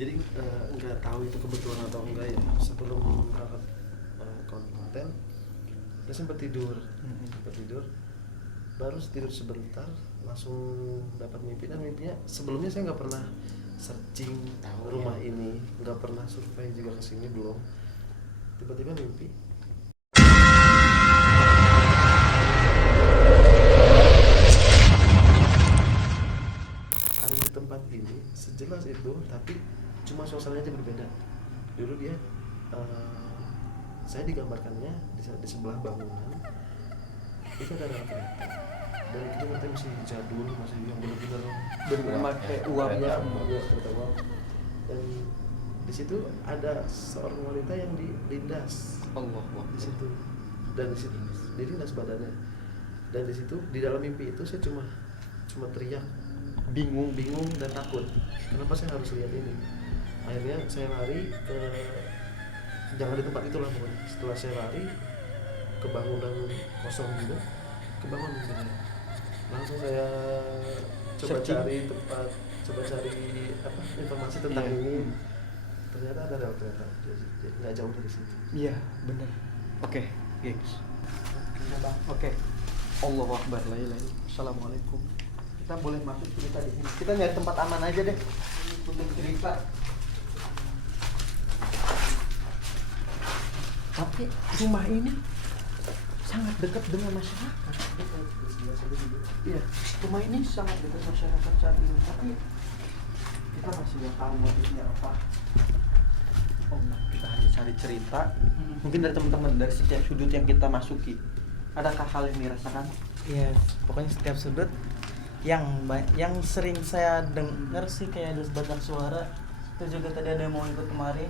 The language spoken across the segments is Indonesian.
Jadi nggak tahu itu kebetulan atau enggak ya, sebelum berangkat konten dia sempat tidur, baru tidur sebentar langsung dapat mimpi. Dan mimpinya sebelumnya saya nggak pernah searching rumah ini, nggak pernah survei juga ke sini, belum. Tiba-tiba mimpi ada di tempat ini sejelas itu, tapi cuma suasananya aja berbeda. Dulu dia saya digambarkannya di sebelah bangunan itu ada rel kereta, dan itu kereta masih jadul, masih yang benar-benar pakai uap ya. Kereta uap. Dan di situ ada seorang wanita yang dilindas Allah di situ, dan di situ dilindas badannya. Dan di situ di dalam mimpi itu saya cuma teriak, bingung dan takut. Kenapa saya harus lihat ini? Akhirnya saya lari ke, jangan di tempat itulah pokoknya. Setelah saya lari ke bangunan kosong gitu, kebangun misalnya. Langsung saya coba cari tempat, informasi tentang ini. Ternyata ada rel kereta, nggak jauh dari situ. Iya, benar. Oke, gengs. Oke. Allahu Akbar, la ilaha illallah. Assalamualaikum. Kita boleh masuk cerita di sini. Kita nyari tempat aman aja deh untuk cerita. Tapi rumah ini sangat dekat dengan masyarakat. Iya, rumah ini sangat dekat masyarakat saat ini. Tapi kita masih nggak tahu motifnya apa. Oh, kita hanya cari cerita. Mungkin dari teman-teman dari setiap sudut yang kita masuki. Adakah hal yang dirasakan? Iya, pokoknya setiap sudut yang sering saya dengar sih kayak ada sebatang suara. Itu juga tadi ada yang mau ikut kemari.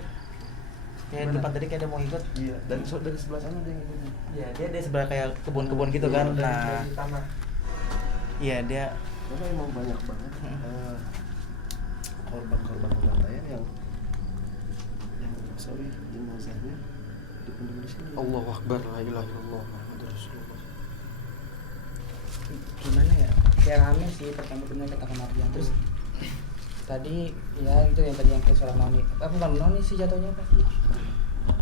Kayak depan tadi kayak ada mau ikut. Iya. Dan dari sebelah sana ada yang ikut. Iya, dia sebelah kayak kebun-kebun gitu kan. Nah, dari tanah. iya dia. Karena emang banyak banget korban-korban pemakaian yang jenazahnya dipendam di sini. Allahu Akbar, la ilaha illallah Muhammadur Rasulullah. Gimana ya, kayak rame sih pertama benar kata kematian. Terus tadi ya itu yang tadi yang kayak suara noni, bukan noni sih jatuhnya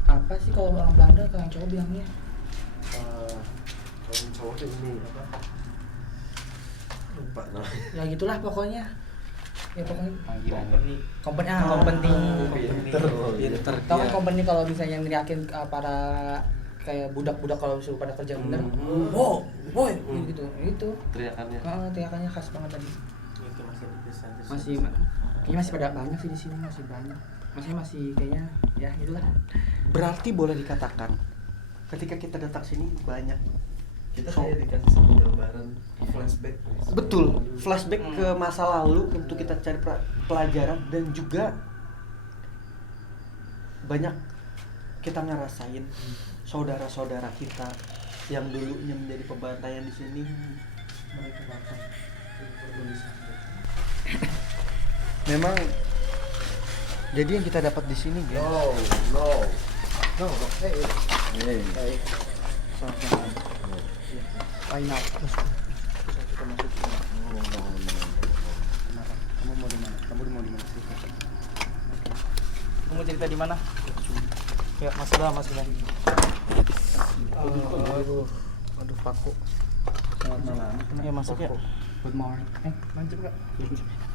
apa sih kalau orang Belanda, kalau yang cowok bilangnya Kalau yang cowok ini apa, lupa namanya ya gitulah pokoknya ya pokoknya Company. company Pinter. tahu kan company kalau misalnya ngeriakin para kayak budak-budak kalau suruh pada kerja bener, wow, boy, gitu, itu teriakannya. teriakannya khas banget tadi. Itu Masih kayaknya masih pada banyak sih di sini, masih banyak. Maksudnya masih kayaknya ya gitulah. Berarti boleh dikatakan ketika kita datang sini banyak Kita kayak dikasih satu gambaran flashback. betul flashback ke masa lalu untuk kita cari pelajaran, dan juga banyak kita ngerasain saudara-saudara kita yang dulunya menjadi pembantaian di sini, mereka datang. Memang jadi yang kita dapat di sini, guys. No. Hey. Sama-sama. Why not? Kita masuk ke sini. Kenapa? Kamu mau di mana? Kamu mau di mana? Kamu mau cerita di mana? Ya, masuk dah. Aduh, paku. Selamat malam. Ya, masuk ya. Good morning. Mantap gak?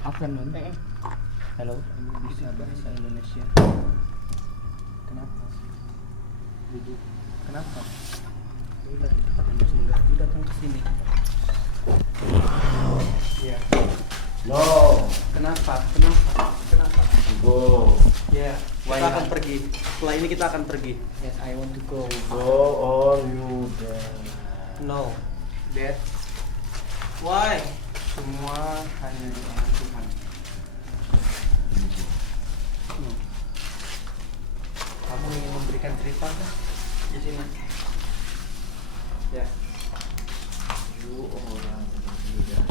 Afternoon. Hello. Bisa bahasa Indonesia. Kenapa? Duduk. Kenapa? Udah kita harus mengganggu datang ke sini. Iya. No. Kenapa? Go. Ya, kita akan pergi. Setelah ini kita akan pergi. Yes, I want to go. Go or you die. No, Dad. Why? Semua hanya di tangan Tuhan. Kamu ingin memberikan cerita kah di sini? Ya. You orang tidak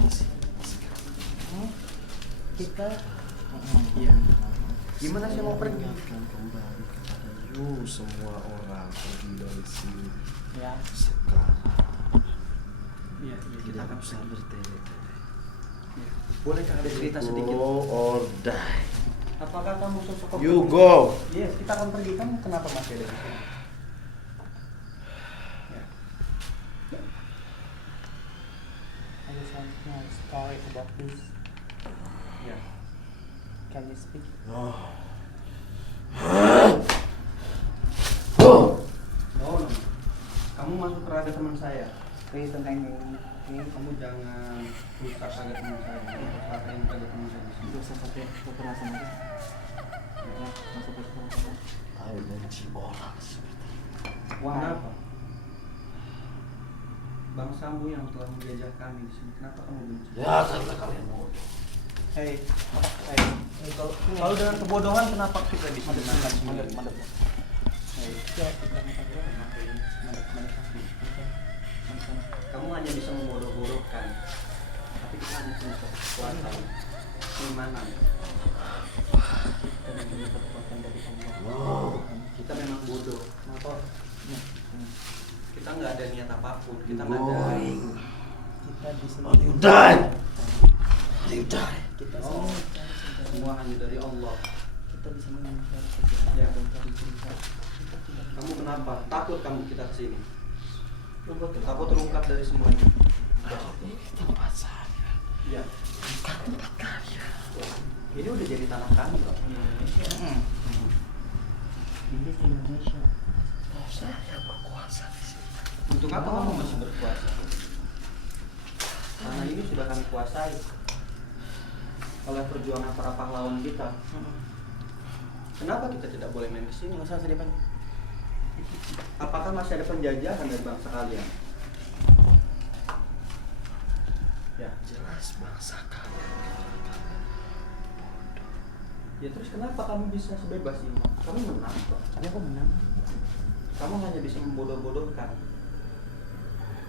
Kita. Iya. Gimana sih mau pergi? akan kembali kepada you semua orang pergi dari sini Ya. sekarang. Iya, kita Tidak akan usah pergi. bertele-tele. Bolehkah ada cerita sedikit? Go or die. Apakah kamu sosok You go. Yes, kita akan pergi. Kamu kenapa masih ada di sini? Ya. I just want to know a story about this. Ya. Can you speak? No, no. Kamu masuk raga teman saya. Please don't hang me. Kamu jangan rusak raga teman saya. Rusakin raga teman saya. Gak usah pakai kekerasan aja. Ya, gak usah pakai kekerasan. Aku benci orang seperti Kenapa? Bangsamu yang telah menjajah kami di sini. Kenapa kamu benci? ya karena kalian bodoh. Hei, kalau dengan kebodohan kenapa kita disebenarkan semua? Hei, kamu hanya bisa membodoh-bodohkan, tapi kita hanya punya kekuatan keimanan. Kita mempunyai kekuatan dari Allah. Kita memang bodoh. Kenapa? Kita nggak ada niat apapun. Kita nggak ada. Kita di sini. Oh, you die. You die. Kita Oh, sini. semua hanya dari Allah. Kita di sini mencari kebenaran Ya. dan mencari cerita. Kita tidak. Kamu kenapa? Takut kamu kita kesini? Takut terungkap dari semuanya. Tempat saya. Ya. Bukan tempat kalian. Ini udah jadi tanah kami loh. Ini di Indonesia. Oh, saya berkuasa di sini. Untuk apa kamu masih berkuasa? Tanah ini sudah kami kuasai oleh perjuangan para pahlawan kita. Kenapa kita tidak boleh main kesini? Nggak usah sedih Pak. Apakah masih ada penjajahan dari bangsa kalian? Ya. Jelas bangsa kalian. Ya terus kenapa kamu bisa sebebas ini? Kamu menang kok. Tapi aku menang. Kamu hanya bisa membodoh-bodohkan.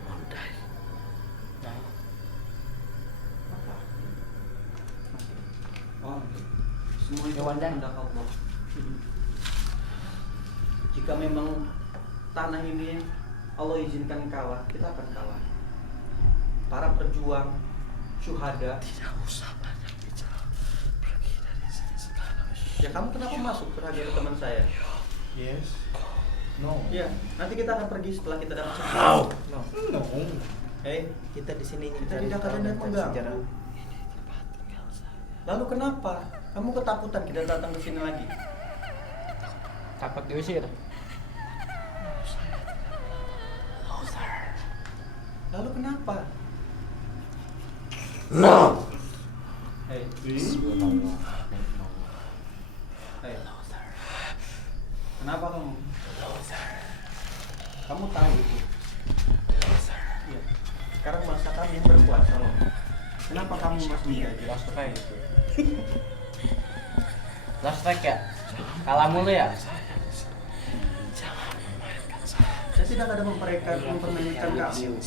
Mondai. Apa? Oh, semua itu Hewan dan- kehendak Allah. Jika memang tanah ini Allah izinkan kalah, kita akan kalah. Para pejuang, syuhada. Tidak usah banyak bicara. Pergi dari sini sekarang. Ya kamu kenapa masuk terhadap teman saya? Yes. No. Ya, nanti kita akan pergi setelah kita dapat How? No. No. Hey, Kita di sini kita mencari tidak tahu akan dan ada mencari mengganggu. sejarah. Ini tempat tinggal saya. Lalu kenapa? Kamu ketakutan kita datang ke sini lagi? Takut diusir. Lalu kenapa? No. Hey, hey. Kenapa kamu? Kamu tahu itu? Iya. Sekarang bangsa kami yang berkuasa loh. Kenapa kamu masih menjajah? Last strike. Last strike ya? Kalah mulu ya? Jangan memainkan saya. Saya tidak ada mempermainkan kamu.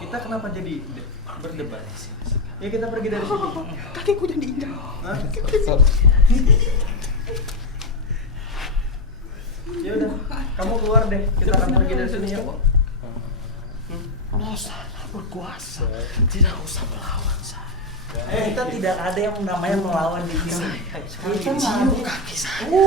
Kita kenapa jadi berdebat? Ya kita pergi dari sini. Kakiku udah diinjak. Hah? Ya udah, kamu keluar deh. Kita akan pergi dari sini ya. Oh, saya berkuasa. Tidak usah melawan saya. Kita tidak ada yang namanya melawan di sini. Kita cium kaki saya.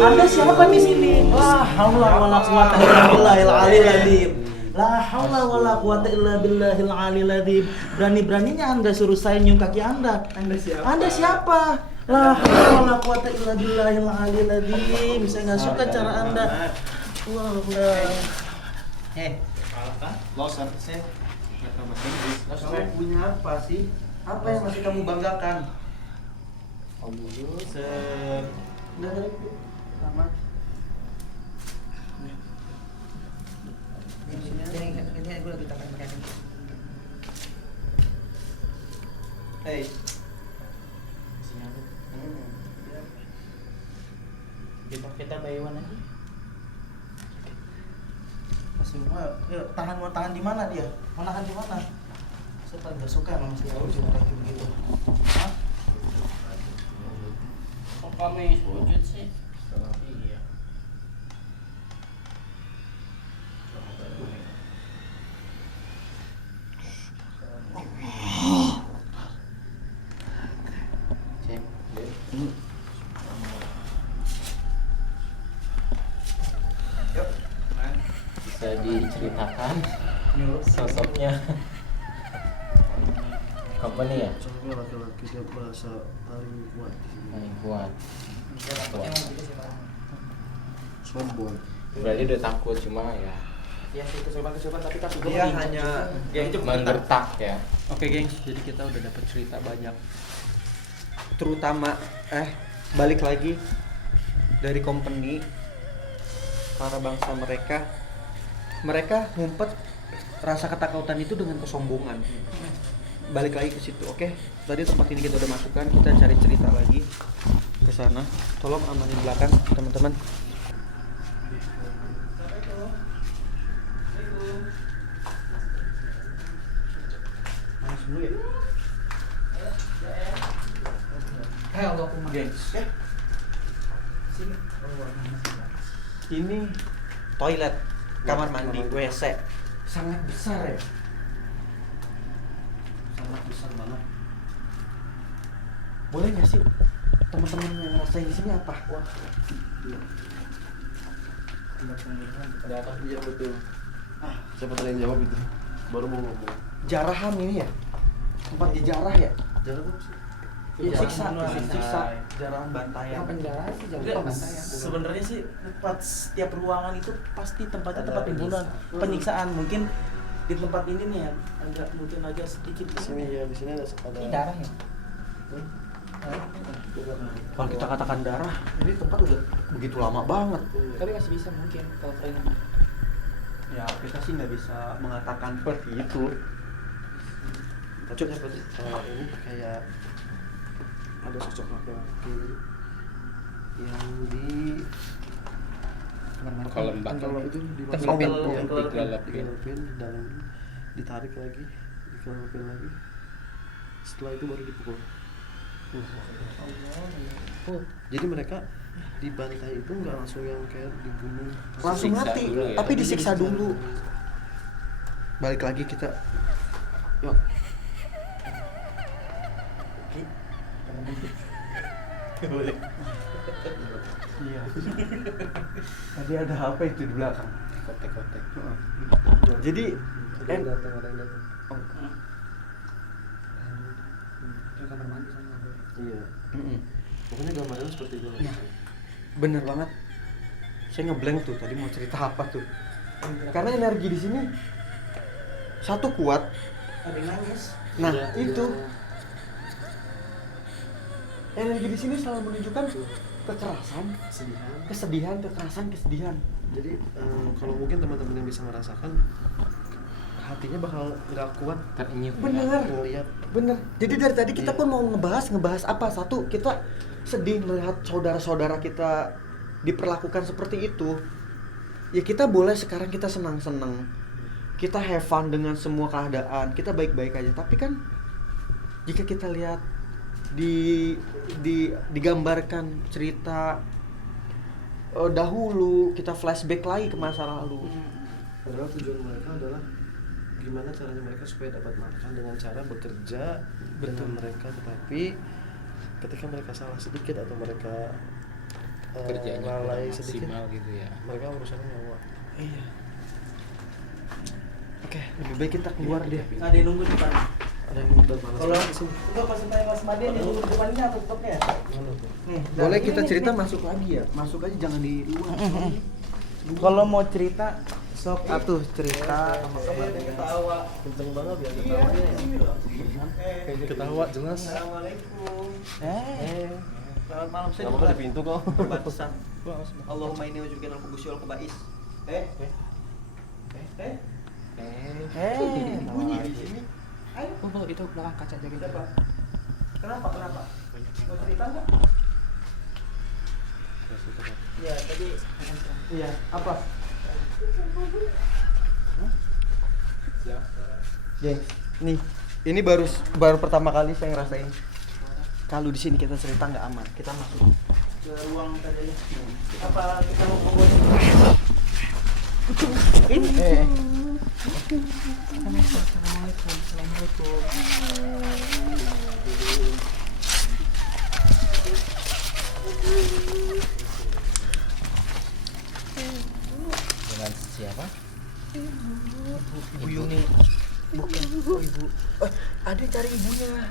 Anda siapa di sini? La haula wala quwata illa billahil aliyil azim. La haula wala quwata illa billahil aliyil azim. Berani-beraninya Anda suruh saya nyium kaki Anda. Anda siapa? Anda siapa? La haula wala quwata illa billahil aliyil azim. Saya enggak suka cara Anda. Allah. Loser. Saya nggak tahu bahasa Inggris. Kamu punya apa sih? Apa yang masih kamu banggakan? Loser. Udah dari itu. Sama. Ini gue lagi takut pakai ini. Hey. Kita bayuan aja. Semua, yuk tahan mau tahan di mana dia? Mau nahan di mana? Saya paling gak suka emang sih kalau kayak gitu. Hah? Kok kami wujud sih? Iya. menceritakan sosoknya company ya Soalnya laki-laki dia merasa paling kuat di sini. paling kuat. Sombong. Berarti udah takut cuma ya Ya kesurupan tapi kan sudah Dia hanya menggertak ya. Oke gengs, jadi kita udah dapat cerita banyak. Terutama balik lagi dari company para bangsa mereka ngumpet rasa ketakutan itu dengan kesombongan. Balik lagi ke situ, oke? Tadi tempat ini kita udah masukkan, kita cari cerita lagi ke sana. Tolong amanin belakang teman-teman. Manas dulu ya. Gengs. Ini toilet, kamar mandi, WC. Sangat besar ya. Sangat besar banget. Boleh nggak sih teman-teman yang ngerasain di sini apa? Wah. Ada apa? Iya betul. Siapa tadi yang jawab itu? Baru mau ngomong. Jarahan ini ya? Tempat dijarah ya? Jangan apa sih? Iya, Jarahan siksa. Jarahan bantayan. Yang penjara sih jangan Enggak, bantayan. sebenarnya sih tempat setiap ruangan itu pasti tempatnya tempat pembunuhan, penyiksaan. Mungkin di tempat ini nih ya mungkin agak sedikit Di sini ya, di sini ada Ini darah ya? Kalau kita katakan darah, ini tempat udah begitu lama banget. Tapi masih bisa mungkin kalau kalian Ya kita sih nggak bisa mengatakan seperti itu. Tapi apa sih? Ini kayak ada sosok laki-laki yang di Kalau mbak kalau itu Dikelelepin. dikelelepin dalam ditarik lagi dikelelepin lagi setelah itu baru dipukul. Jadi mereka dibantai itu nggak langsung yang kayak dibunuh, Langsung Disiksa mati, dulu ya. tapi disiksa dulu. Balik lagi kita. Yuk. Iya. Tadi ada apa itu di belakang? kotek-kotek. Jadi ada yang datang, ada yang datang. Itu kamar mandi sama apa? Iya, pokoknya gambarnya seperti itu. bener banget. Saya ngeblank tuh tadi mau cerita apa tuh. Karena energi di sini satu kuat. Ada yang nangis. Nah, Iya, itu iya. energi di sini selalu menunjukkan kekerasan, kesedihan, kesedihan. Jadi kalau mungkin teman-teman yang bisa merasakan hatinya bakal nggak kuat Terenyuh. Bener. ngelihat. Bener. Jadi dari tadi kita Iya. pun mau ngebahas apa? Satu, kita sedih melihat saudara-saudara kita diperlakukan seperti itu. Ya kita boleh sekarang kita senang-senang. Kita have fun dengan semua keadaan. Kita baik-baik aja. Tapi kan jika kita lihat digambarkan cerita dahulu, kita flashback lagi ke masa lalu. Padahal tujuan mereka adalah gimana caranya mereka supaya dapat makan dengan cara bekerja dengan mereka, tetapi ketika mereka salah sedikit atau mereka Kerjanya lalai kurang sedikit, maksimal gitu ya. mereka urusannya nyawa. Iya. Oke, lebih baik kita keluar deh. Ada yang nunggu di depan. Ada yang udah malas Kalau di sini. itu pas tanya Mas Made yang nunggu di depannya atau tutupnya? Mana tuh? Nih, Boleh nah, kita ini, cerita nih. masuk lagi ya? Masuk aja jangan di luar. Kalau mau cerita sok Atuh cerita sama Iya, ketawa. Kenceng banget ya Iya, ketawanya ya. sini loh. Eh, Ketawa jelas. Assalamualaikum. Selamat malam, saya Gak apa-apa di pintu kok. Batasan. Allahumma inni wajibkan al-khubusi wal khaba'is. Bunyi di sini. Ayo. Oh, itu belakang kaca jaga Siapa? Kenapa? Mau cerita nggak? Iya, tadi. Iya, apa? Gengs, nih, ini baru pertama kali saya ngerasain. Kalau di sini kita cerita nggak aman, kita masuk Ke ruang tadi. Apa kita mau ngomongin? ini. Dengan siapa? ibunya.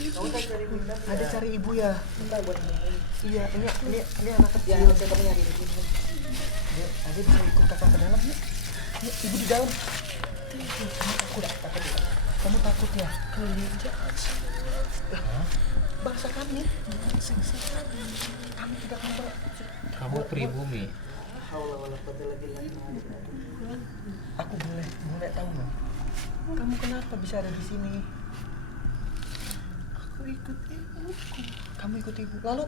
Kamu tak cari bunda. Ada cari ibu ya. Bentar buat ini. Iya, ini anak kecil. Ya, saya kamu nyari di sini. Ya, ada bisa ikut kakak ke dalam ya. Ya, ibu di dalam. Aku udah takut ya. Kamu takut ya? Kelinci bangsa kami siksa kami tidak membawa. Kamu pribumi. Haula wala quwata illa billah. Aku boleh tahu nggak? Kamu kenapa bisa ada di sini? Aku ikut ibuku. Kamu ikut ibu. Lalu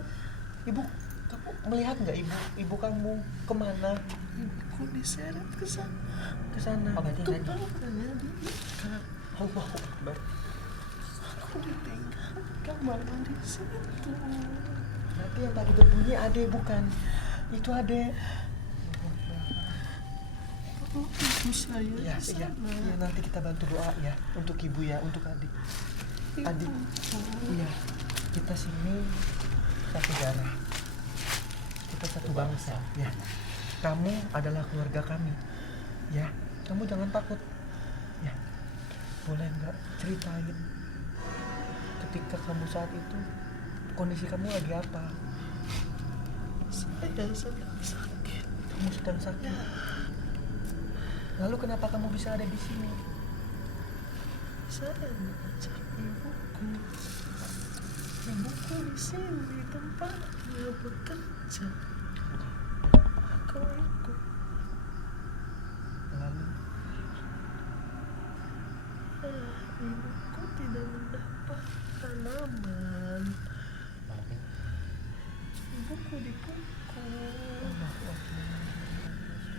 ibu, kamu melihat nggak ibu kamu kemana? Ibuku diseret ke sana. Ke sana. Oh, berarti tadi. Kepalanya diikat. Allahu Akbar. Aku ditinggal kamar mandi situ. Berarti yang tadi berbunyi Ade bukan? Itu Ade. Oh, ibu saya iya, nanti kita bantu doa ya untuk ibu ya, untuk adik. Adik, iya, kita sini satu darah, kita satu bangsa, ya. Kamu adalah keluarga kami, ya. Kamu jangan takut, ya. Boleh nggak ceritain ketika kamu saat itu kondisi kamu lagi apa? Saya sedang sakit. Kamu sedang sakit. Lalu kenapa kamu bisa ada di sini? Saya mengajak ibuku. Ibuku di sini tempatnya bekerja. Aku ikut. Lalu ibuku tidak mendapatkan aman. Ibuku dipukul.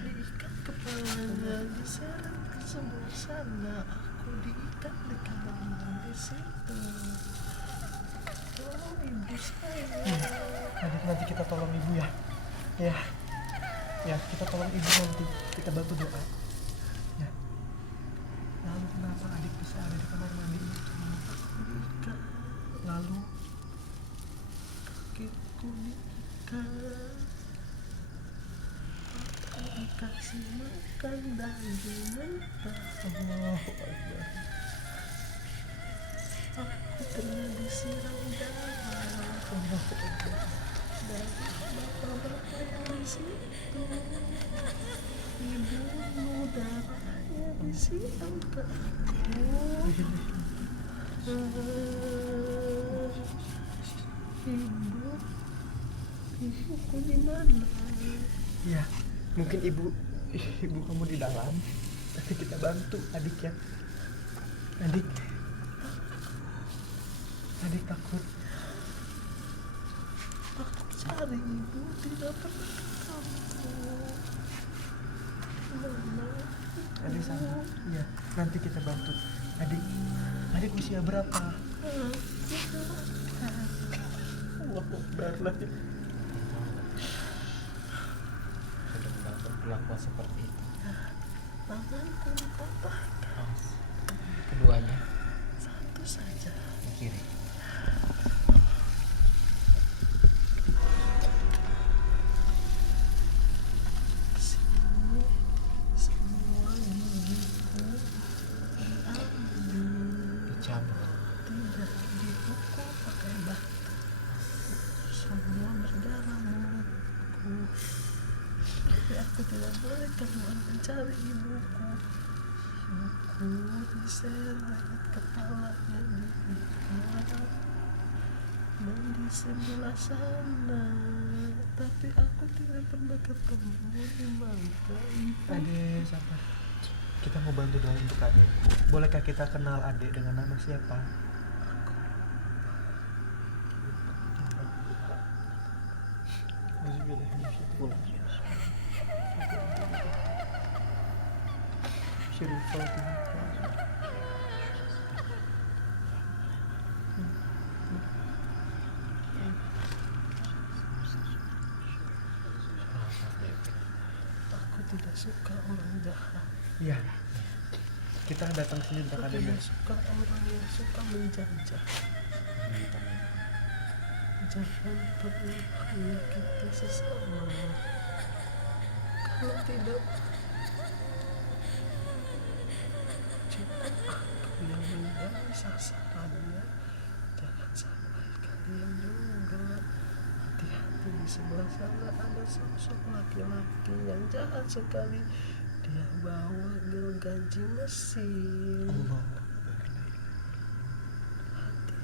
Diikat kepalanya, diseret ke sebelah sana. Aku diikat di kamar mandi situ. Tolong ibu saya. Nanti kita tolong ibu ya. Ya, kita tolong ibu nanti. Kita bantu doa. Ya. Lalu kenapa adik bisa ada di kamar mandi itu? Diikat. Lalu kakiku diikat. Kasih makan daging mentah. Allahu Akbar. Aku pernah disiram darah. Allahu Akbar. Dari bapak-bapak yang di situ. Ibumu darahnya disiram ke aku. Ibuku di mana? Ya. Mungkin ibu kamu di dalam, tapi kita bantu adik ya. Adik takut. Aku cari ibu tidak pernah ketemu. Mana? Adik sana. Iya, nanti kita bantu. Adik usia berapa? Allahu Akbar lagi. Perlakuan seperti itu. Tanganku dipatahkan. Keduanya Satu saja. kiri. Sini semua gigiku diambil. Dicabut. Tidak dipukul pakai batu. Semua berdarah mulutku. Tapi aku tidak boleh keluar mencari ibuku. Ibuku diseret kepalanya diikat dan di sebelah sana. Tapi aku tidak pernah ketemu di mana ibu. Adek, sabar. Kita mau bantu doa untuk adek. Bolehkah kita kenal adek dengan nama siapa? Aku tidak suka orang jahat. Iya. Kita datang sini untuk ada yang suka orang yang suka menjajah. Jangan pernah menyakiti sesama. Kalau tidak, cukup aku yang menjajah. cari sasarannya. Jangan sampai kalian juga. Hati-hati, di sebelah sana ada sosok laki-laki yang jahat sekali. Dia bawa gergaji mesin.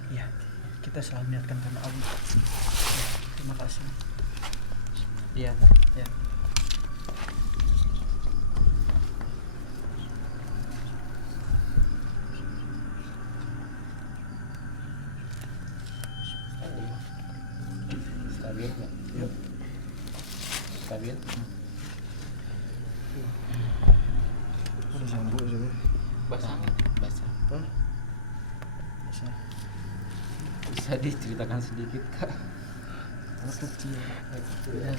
Ya, kita selalu niatkan karena Allah. Ya, terima kasih. Iya, ya. Stabil nggak? Stabil. Ada sambu sini. Basah nggak? Basah. Hah? Bisa diceritakan sedikit kak? Anak kecil. Ya.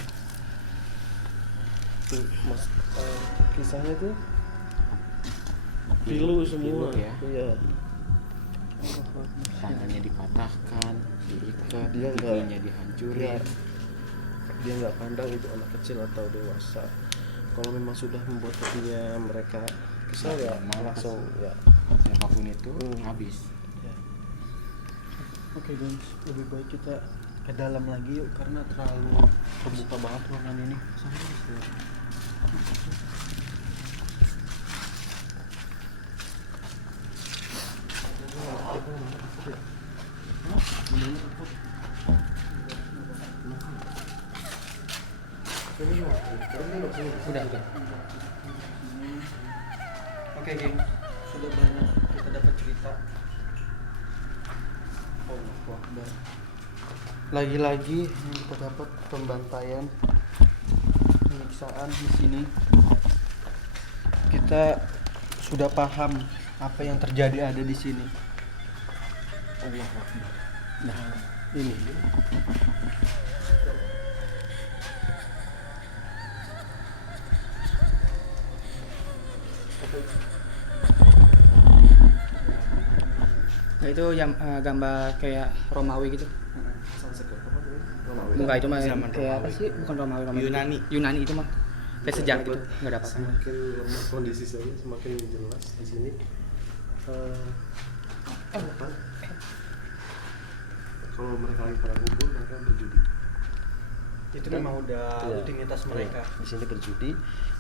Tuh, mas, kisahnya tuh pilu semua. Pilu ya? Iya. Tangannya dipatahkan, diikat, Dia nggak- giginya dihancurin. Dia nggak pandang itu anak kecil atau dewasa. Kalau memang sudah membuat hatinya mereka kesal ya langsung ya. Siapapun itu Hmm. habis. Ya. Oke guys, lebih baik kita ke dalam lagi yuk karena terlalu terbuka banget ruangan ini. Udah. Oke geng, sudah banyak kita dapat cerita. Allahu Akbar. Lagi-lagi yang kita dapat pembantaian, penyiksaan di sini. Kita sudah paham apa yang terjadi ada di sini. Allahu Akbar. Nah, ini. Nah itu yang gambar kayak Romawi gitu. Romawi. Enggak itu mah Zaman kayak apa Romawi. sih? Bukan Romawi, Romawi. Yunani. Yunani itu mah. Kayak sejarah gitu, enggak ada apa-apa. Semakin lemah kondisi saya, semakin jelas di sini. Apa? Kalau mereka lagi pada kumpul, mereka berjudi. Itu Dan- memang udah Iya. rutinitas mereka. Di sini berjudi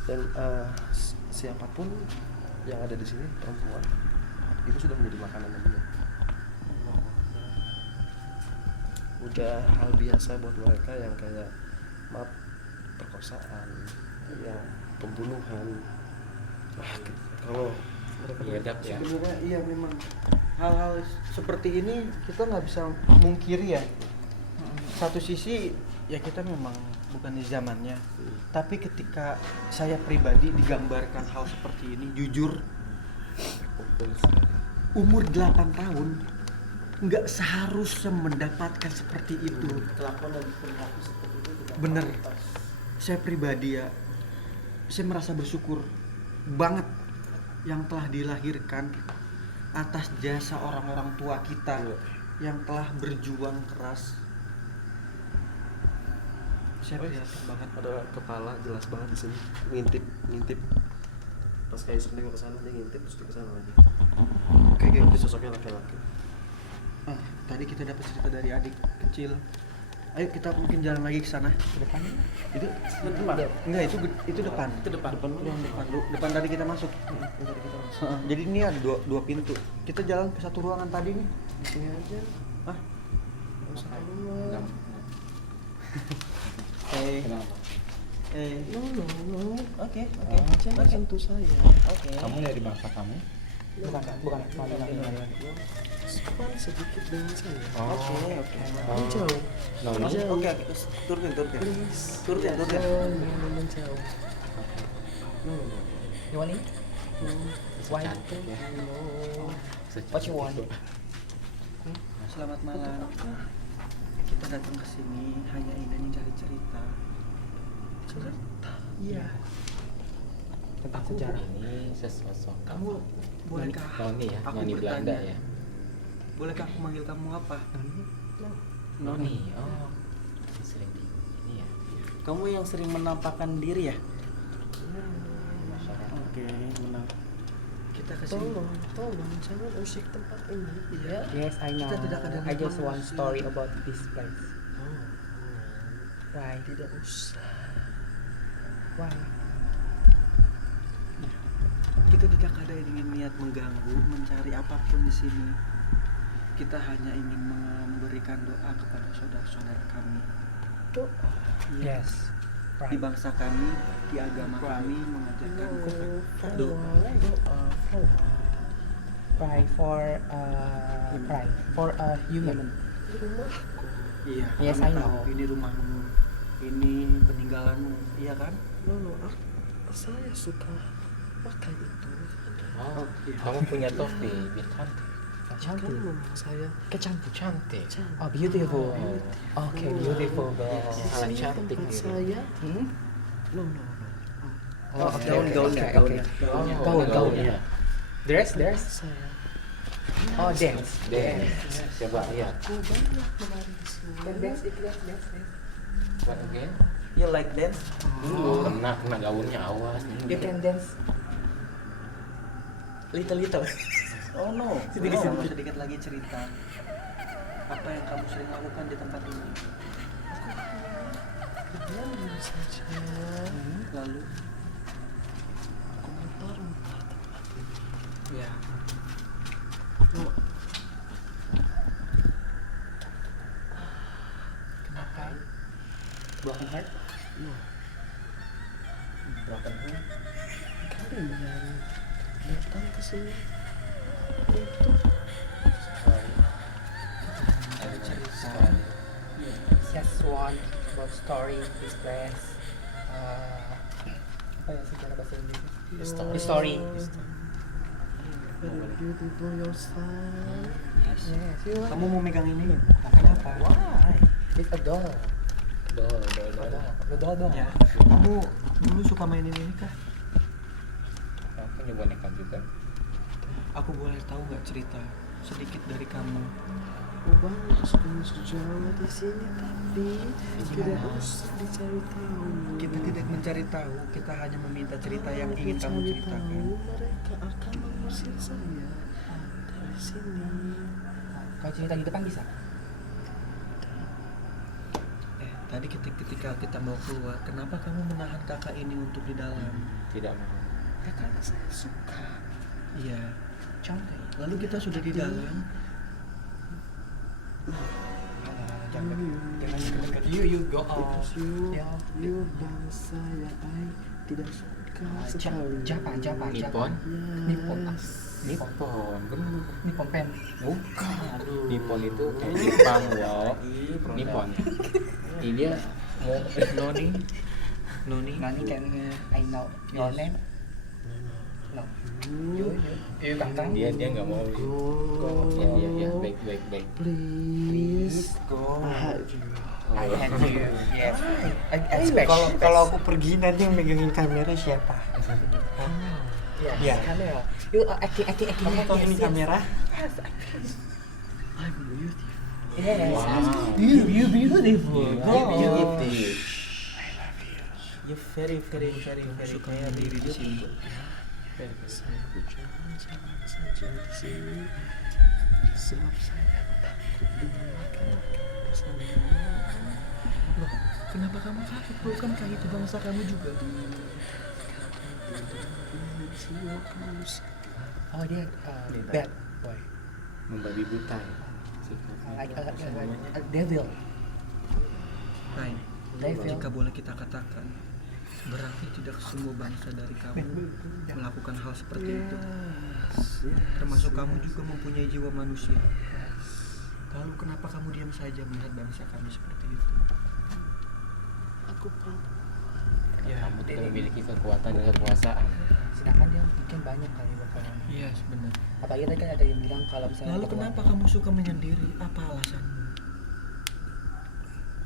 dan siapapun yang ada di sini perempuan itu sudah menjadi makanan dia. Udah hal biasa buat mereka yang kayak maaf perkosaan, yang pembunuhan. Wah, kalau mereka Biadab ya. Sebenarnya iya memang hal-hal seperti ini kita nggak bisa mungkiri ya. Satu sisi ya kita memang bukan di zamannya, tapi ketika saya pribadi digambarkan hal seperti ini, jujur betul sekali. umur 8 tahun nggak seharusnya mendapatkan seperti itu. Kelakuan dan perilaku seperti itu tidak Bener. pantas. Saya pribadi ya, saya merasa bersyukur banget yang telah dilahirkan atas jasa orang-orang tua kita Iya. yang telah berjuang keras. Saya prihatin banget. Ada kepala jelas banget di sini, ngintip. Pas kayak sering ke sana dia ngintip terus dia ke sana lagi. Oke, geng. Dia sosoknya laki-laki. Tadi kita dapat cerita dari adik kecil. Ayo kita mungkin jalan lagi ke sana. Ke depan. Itu Depan. enggak, itu depan. Itu depan. Yang depan. Depan tadi kita masuk. Jadi ini ada dua pintu. Kita jalan ke satu ruangan tadi nih. Di sini aja. Ah, Nggak usah keluar. Kenapa? No. Oke. Jangan sentuh saya. Oke. Kamu dari bangsa kamu? Bukan, bukan. Sopan sedikit dengan saya. Oke. Menjauh. Noni? Jauh. Oke, turutin. Please. Turutin. Jangan menjauh. No. You want it? Why? Cantik ya. What you want? Selamat malam. Kita datang ke sini hanya ingin cari cerita. Cerita. Iya. Tentang sejarah ini sesosok. Kamu bolehkah? Noni ya, aku Noni Belanda bertanya? ya. Bolehkah aku manggil kamu apa? Noni, oh, sering di ini ya. Kamu yang sering menampakkan diri ya? Masyarakat. Oke, benar. Kita kesini. Tolong jangan usik tempat ini. Iya. Yes, I know. Kita tidak ada I just manusia. want story about this place. Oh, Why? tidak usah. Why? Kita tidak ada ingin niat mengganggu, mencari apapun di sini. Kita hanya ingin memberikan doa kepada saudara-saudara kami. Iya. Yes. Di Right. bangsa kami, di agama kami mengajarkan doa. Pray for human. Iya, Yes, kami I tahu. know. Ini rumahmu, ini peninggalanmu, iya kan? Saya suka pakai itu. Oh, iya. kamu punya topi biar cantik. Cantik. Kan memang saya Kecantik. Cantik. Oh, beautiful. Okay, beautiful girl. Sangat cantik tempat gitu. saya. Hmm? No. Oh, okay, gaunnya. Gaunnya. Dress. Saya Oh, dance. Dance. Coba lihat. aku banyak menari di sini. Dance. What again? You like dance? Kena gaunnya awas. You can dance. Little. Oh no. Sedikit. Kamu sedikit lagi cerita. Apa yang kamu sering lakukan di tempat ini? Diam saja. Lalu? Aku mutar-mutar tempat ini. Ya. Kenapa? Broken heart? No. Broken heart? Kalian datang ke sini untuk Ada cerita. Just one about story this place. Apa ya secara bahasa Inggris? The story. very beautiful your style. Yes, you want. Kamu mau megang ini? Kenapa? Why? It's a doll. Dol. The doll dong. Ya. Kamu dulu suka mainin ini kah? Aku punya boneka juga. Aku boleh tahu nggak cerita sedikit dari kamu? Banyak sekali sejarah di sini, tapi tidak usah dicari tahu. Kita tidak mencari tahu, kita hanya meminta cerita yang ingin kamu Mencari ceritakan. tahu, mereka akan mengusir saya dari sini. Kalau cerita di depan bisa. Tadi ketika kita mau keluar, kenapa kamu menahan kakak ini untuk di dalam? Tidak mau. Ya karena saya suka. Iya. Cantik. Lalu kita sudah di dalam. Jangan dekat. You go out. Because Ya. you bilang saya tidak suka sekali. Japan. Nippon? Nippon. Nippon. Bener. Nippon pen. Bukan. Nippon itu kayak Jepang, wow. Nippon. Ini dia mau Noni. Nani can I know your name? No. You kantang? dia nggak mau. Dia baik. Please Go. I hate you. I have you. Yes. I expect. Kalau aku pergi nanti yang megangin kamera siapa? Yes. Kamera. You acting. Kamu tahu ini kamera? I'm beautiful. Yes. Wow. You beautiful. Beautiful. You very suka berdiri di sini. Jangan saja di sini. Sebab saya takut dengan laki-laki bersama. Loh, kenapa kamu takut? Bukankah itu bangsa kamu juga? Oh dia bad boy. Membabi buta. Like a devil. Hai, Devil. jika boleh kita katakan, berarti tidak semua bangsa dari kamu melakukan hal seperti itu. Termasuk kamu juga mempunyai jiwa manusia. Lalu kenapa kamu diam saja melihat bangsa kami seperti itu? Aku paham. Ya, Kamu tidak memiliki kekuatan dan kekuasaan. Sedangkan dia mungkin banyak kali bakalan. iya sebenarnya. Apalagi tadi kan ada yang bilang kalau misalnya Lalu kenapa kamu suka menyendiri? Apa alasanmu?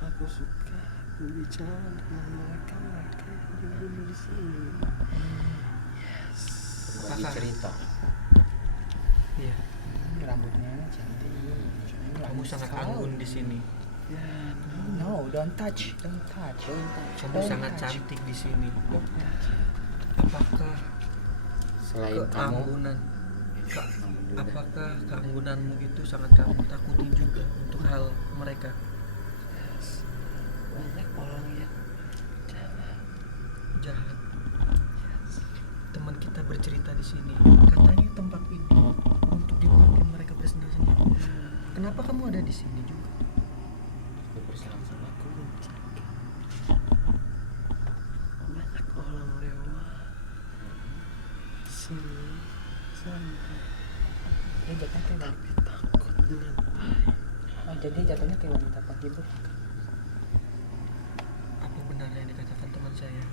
Aku suka berbicara dengan mereka yang dulu di sini. Berbagi cerita. Iya, rambutnya cantik. kamu sangat anggun di sini. No, don't touch. Kamu sangat cantik di sini. Apakah selain kamu keanggunan. Apakah keanggunanmu itu sangat kamu takuti juga untuk hal mereka? Banyak orang yang Jahat. Teman kita bercerita di sini, katanya tempat ini untuk dipakai mereka bersenang-senang. Kenapa kamu ada di sini juga? bersama-sama aku. banyak orang lewat sini sana, Dia jatuhnya kayak wanita. tapi takut dengan Oh, jadi jatuhnya kayak wanita penghibur. Apa benar yang dikatakan teman saya?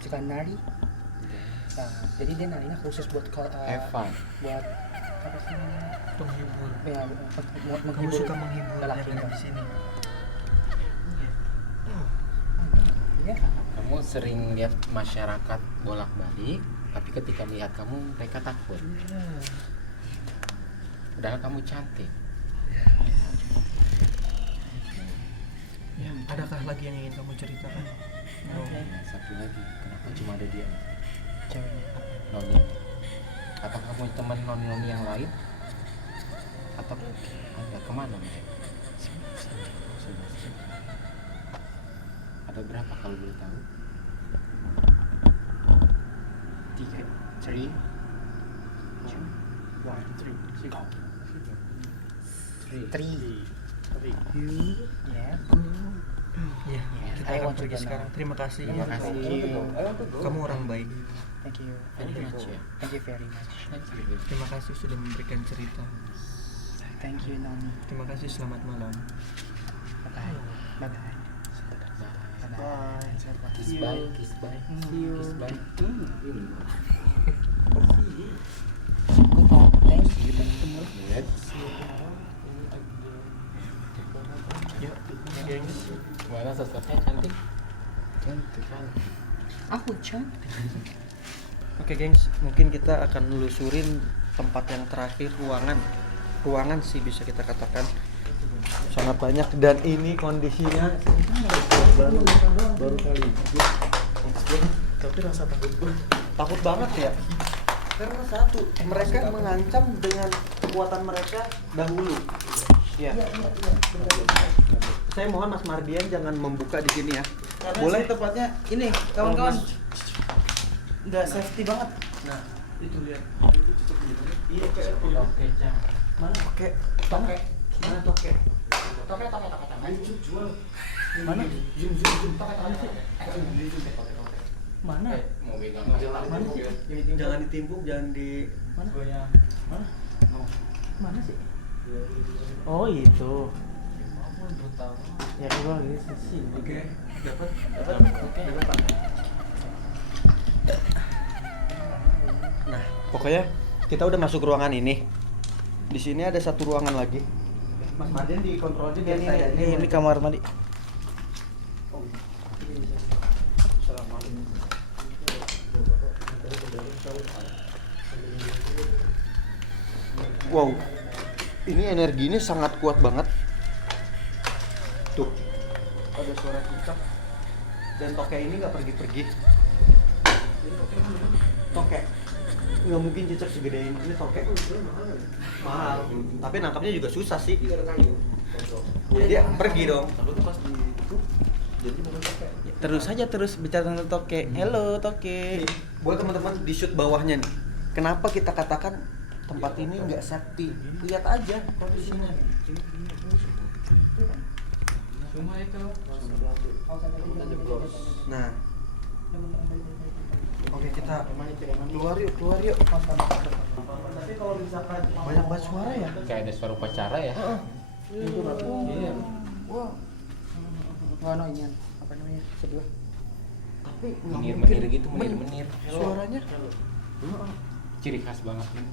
Suka nari. Nah, jadi dia narinya khusus buat Evan. buat apa sih namanya? Penghibur. Ya, buat Kamu menghibur suka menghibur yang lelaki. ada di sini. Iya. Kamu sering lihat masyarakat bolak-balik, tapi ketika melihat kamu mereka takut. Padahal kamu cantik. Ya, adakah lagi yang ingin kamu ceritakan? Nah, satu lagi, kenapa cuma ada dia? Ceweknya. Noni. Apa kamu teman noni-noni yang lain? Atau ada kemana mereka? Ada berapa kalau boleh tahu? 3, 3, 3. Ya. Ya, kita I akan want to pergi go sekarang. now. Terima kasih. Terima kasih. Kamu orang baik. Thank you. Very much ya. Thank you very much. Terima kasih sudah memberikan cerita. Thank you, Noni. Terima kasih, selamat malam. Bye bye. Bye bye. Bye. Kiss bye, kiss bye. Kiss bye. Good night. Thank you. Lihat. Yuk, gengs. Mana sosoknya cantik? Cantik kan? Aku cantik. Oke, gengs, mungkin kita akan nelusurin tempat yang terakhir, ruangan sih bisa kita katakan sangat banyak, dan ini kondisinya baru kali tapi rasa takut banget ya, karena satu, mereka mengancam dengan kekuatan mereka dahulu ya. Saya mohon Mas Mardian jangan membuka di sini ya. Boleh? Tempatnya ini kawan-kawan nggak safety banget. Nah, itu lihat. Iya kayak Oke, Cang. Mana toke? Toke. Mana toke? jual mana? Mana? Mau pegang Mana sih? Jangan ditimbuk, jangan di mana? Mana? Mana sih? Oh, itu. Ya gua ini sih. Oke. Dapat. Oke. Dapat, Pak. Nah, pokoknya kita udah masuk ruangan ini. Di sini ada satu ruangan lagi. Mas Mardian dikontrol aja biar saya aja. Ini kamar mandi. Wow, ini energinya sangat kuat banget. Tuh, ada suara cicak. Dan toke ini nggak pergi-pergi. Toke, nggak mungkin cicak segede ini toke. Mahal, tapi nangkapnya juga susah sih. Jadi dia pergi dong. Terus saja terus bicara tentang toke. Hello toke. Buat teman-teman di shoot bawahnya nih, kenapa kita katakan tempat ini nggak safety? Lihat aja kondisinya. Cuma itu. Nah, oke kita keluar yuk. Tapi kalau misalkan banyak banget suara ya. Kayak ada suara upacara ya. Iya. Wah, Wah, no, ini apa namanya? Sebelah. tapi nggak Menir-menir mungkin gitu, menir-menir. suaranya. Ciri khas banget nih.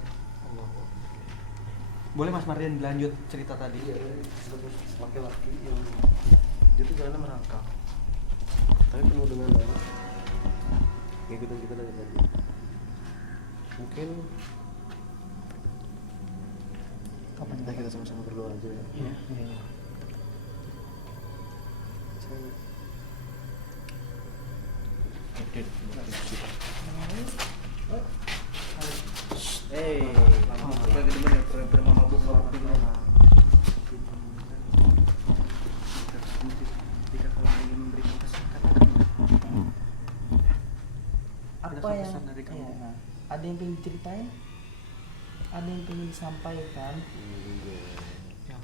Boleh Mas Mardian lanjut cerita tadi? laki-laki yang dia tuh jalannya merangkak tapi penuh dengan banyak ngikutin kita dari tadi. Mungkin Kapan kita sama-sama berdoa aja ya. Iya. Saya- Ada apa yang pesan dari kamu? iya, ada yang pengen diceritain, ada yang pengen disampaikan. Ya,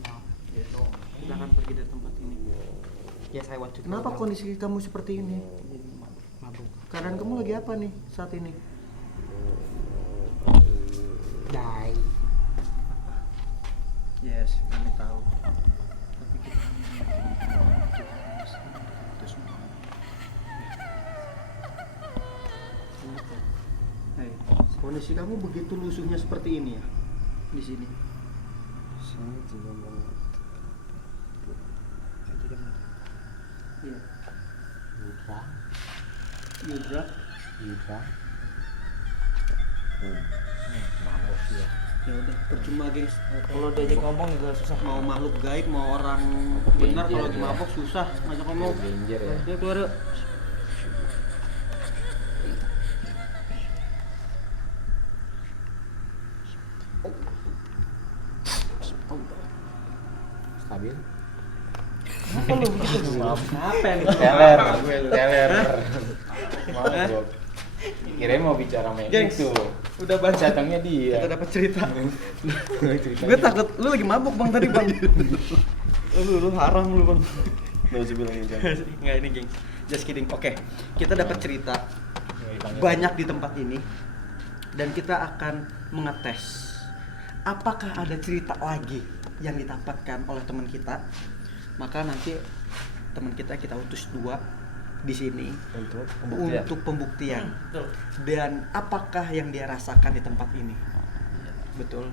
nah, Kita akan pergi dari tempat ini. yes, I want to go Kenapa now. kondisi kamu seperti ini? Jadi mabuk. Keadaan kamu lagi apa nih saat ini? Die. Yes, kami tahu. Tapi kita itu semua. Kenapa? Hei, kondisi kamu begitu lusuhnya seperti ini ya? Di sini. Iya. Yudra. Mabok ya. Ya udah, percuma gengs. Kalau diajak ngomong juga susah. Mau makhluk gaib, mau orang benar kalau lagi mabok susah ngajak ngomong. Danger ya. Ya keluar yuk. Stabil. Apa yang Teler, teler. Mabok. Kirain mau bicara sama yang Gengs, itu. udah baca. Datangnya dia. Kita dapat cerita. Ceritanya Gue takut lu lagi mabuk bang tadi bang. lu haram lu bang. Lu usah bilang gitu. Nggak ini gengs. Just kidding. Oke, kita dapat cerita banyak di tempat ini dan kita akan mengetes apakah ada cerita lagi yang didapatkan oleh teman kita. Maka nanti teman kita utus 2 di sini untuk pembuktian. Dan apakah yang dia rasakan di tempat ini. Betul.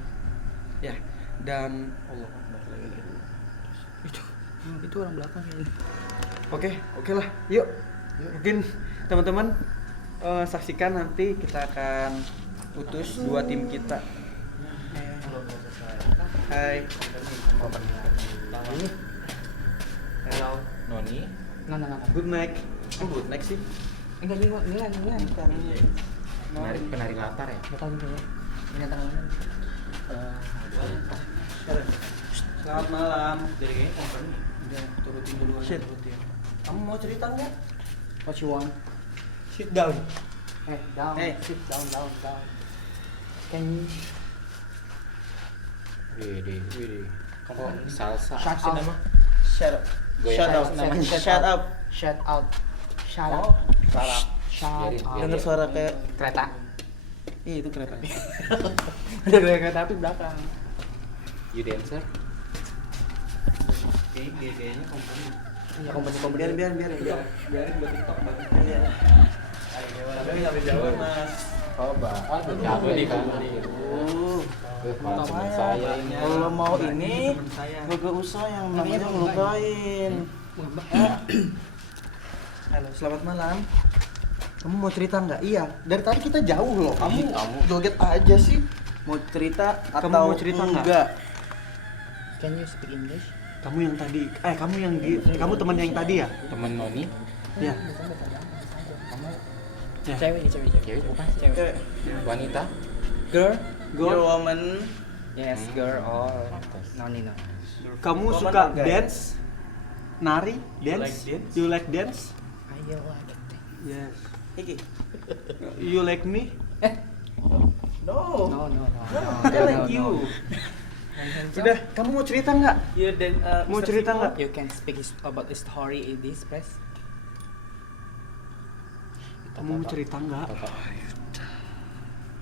Ya, dan Allah Akbar. Itu orang belakang kayaknya. Oke lah. Yuk. Mungkin teman-teman saksikan nanti kita akan utus 2 tim kita. Hai. Hello. Noni. Nah. Good night. Oh, good night sih. Enggak nilai. Penari latar ya. Enggak tahu gitu. Ini tangan. Selamat malam. Dari kayaknya kompon udah turutin dulu aja. Shit. Kamu mau cerita nggak? What you want? Sit down. Down. Hey. Sit down. Can you Widih. Kok salsa? shut sih up? nama? Shut up. Goyang. Shut up. Namanya shut up. Shut out. Shut Oh, up. salah. Shut Biarin, up. Dengar suara kayak kereta. Ih, itu kereta. Ada kereta api belakang. You dancer? Kayaknya kompon. Ya komponi. Biarin Buat TikTok banget. Iya. Tapi nggak bisa jawab mas. Coba. Aduh, jatuh di kamu. Teman saya ini. Kalau mau ini, Temen saya. gak usah yang namanya ngelukain. Halo, selamat malam. Kamu mau cerita nggak? Iya. Dari tadi kita jauh loh. Kamu joget aja sih. Mau cerita atau Kamu mau cerita nggak? enggak? Can you speak English? Kamu yang tadi. Kamu teman yang tadi ya? Temen Noni. Iya. Kamu Ya. cewek nih, cewek. Bukan cewek. Wanita. Girl. Girl, woman. Yes, girl. Oh, no. Kamu Woman suka or guy? dance? Nari? You Dance? like dance? You like dance? Ayo like it. Yes. You like me? No. No. I like you. Udah, kamu mau cerita nggak? Iya dan Mau cerita nggak? You can speak about the story in this place. Kamu mau cerita nggak? Toto.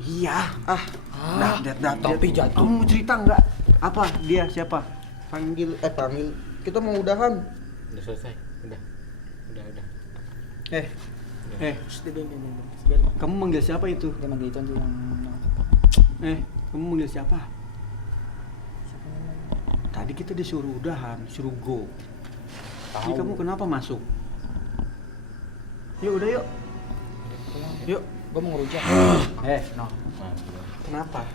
Iya. Tapi jatuh. Kamu mau cerita nggak? Apa? Dia siapa? Panggil. Kita mau udahan. Udah selesai. Udah. Kamu manggil siapa itu? Dia manggil itu yang Kamu manggil siapa? Tadi kita disuruh udahan, suruh go. Ini kamu kenapa masuk? Yuk, udah yuk. Yuk. Gue mau ngerujak. No. Kenapa?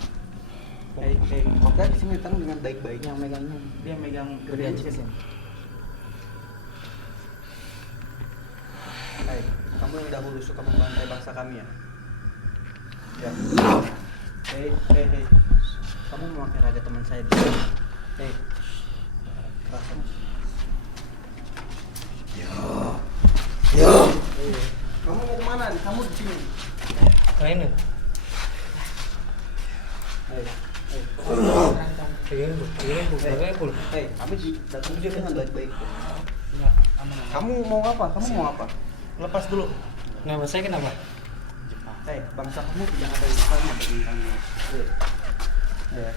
Kita di sini datang dengan baik-baik. Yang megangnya. dia megang Kerja sih. Kamu yang dahulu suka membantai bangsa kami ya? Ya. Hei. Kamu memakai raga teman saya di sini. Hei. Kamu mau kemana? Jangan, kamu di sini. Nah ini. Hei, kami datang juga dengan baik-baik. Ya, aman. Kamu mau apa? Kamu mau apa? Lepas dulu. Kenapa saya kenapa? Hei, bangsa kamu tidak ada urusannya dengan kamu. Ya.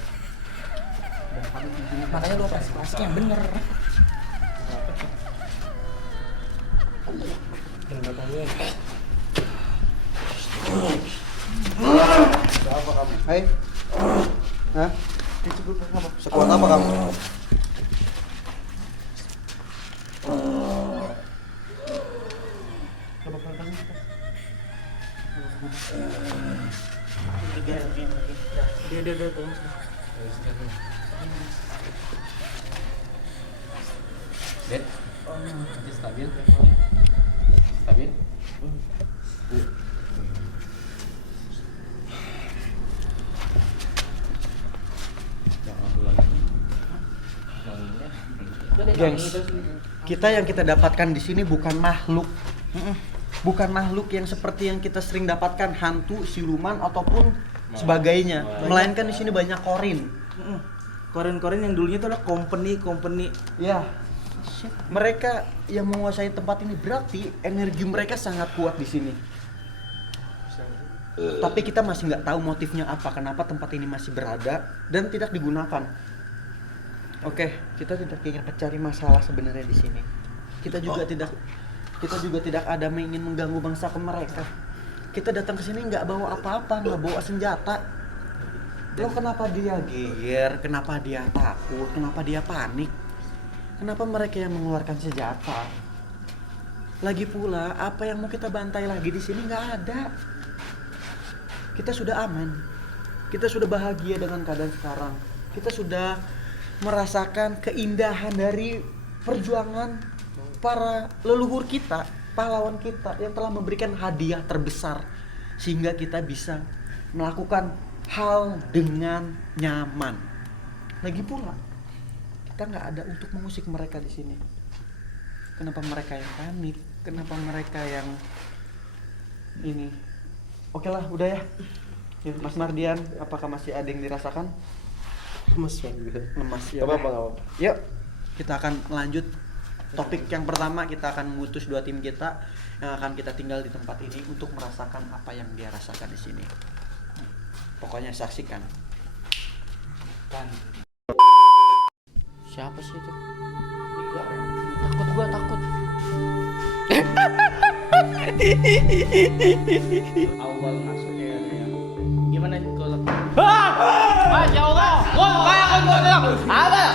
Dan kamu di sini. Makanya lu operasi plastik yang bener. Apa kamu? Hei. Hah? Sekuat apa kamu? Dia tolong. Dek, nanti stabil. Stabil. Gengs, yang kita dapatkan di sini bukan makhluk. Bukan makhluk yang seperti yang kita sering dapatkan, hantu, siluman ataupun sebagainya. Melainkan di sini banyak korin. Koren-koren yang dulunya itu adalah company. Ya. Mereka yang menguasai tempat ini berarti energi mereka sangat kuat di sini. Tapi kita masih nggak tahu motifnya apa, kenapa tempat ini masih berada dan tidak digunakan. Oke, kita tidak ingin mencari masalah sebenarnya di sini. Kita juga tidak ada ingin mengganggu bangsa ke mereka. Kita datang ke sini nggak bawa apa-apa, nggak bawa senjata. Lo kenapa dia geger? Kenapa dia takut? Kenapa dia panik? Kenapa mereka yang mengeluarkan senjata? Lagi pula, apa yang mau kita bantai lagi di sini nggak ada. Kita sudah aman. Kita sudah bahagia dengan keadaan sekarang. Kita sudah merasakan keindahan dari perjuangan para leluhur kita, pahlawan kita yang telah memberikan hadiah terbesar sehingga kita bisa melakukan hal dengan nyaman. Lagi pula, kita nggak ada untuk mengusik mereka di sini. Kenapa mereka yang panik? Kenapa mereka yang ini? Oke lah, udah ya. Ya, Mas Mardian, apakah masih ada yang dirasakan? Lemas banget. Lemas ya. Gak apa-apa. Yuk, kita akan lanjut topik yang pertama. Kita akan mengutus 2 tim kita yang akan kita tinggal di tempat ini untuk merasakan apa yang dia rasakan di sini. Pokoknya saksikan. Kan. Siapa sih itu? Takut. Awal masuknya ya. Gimana kalau Masya Allah. Wah, kayak apa?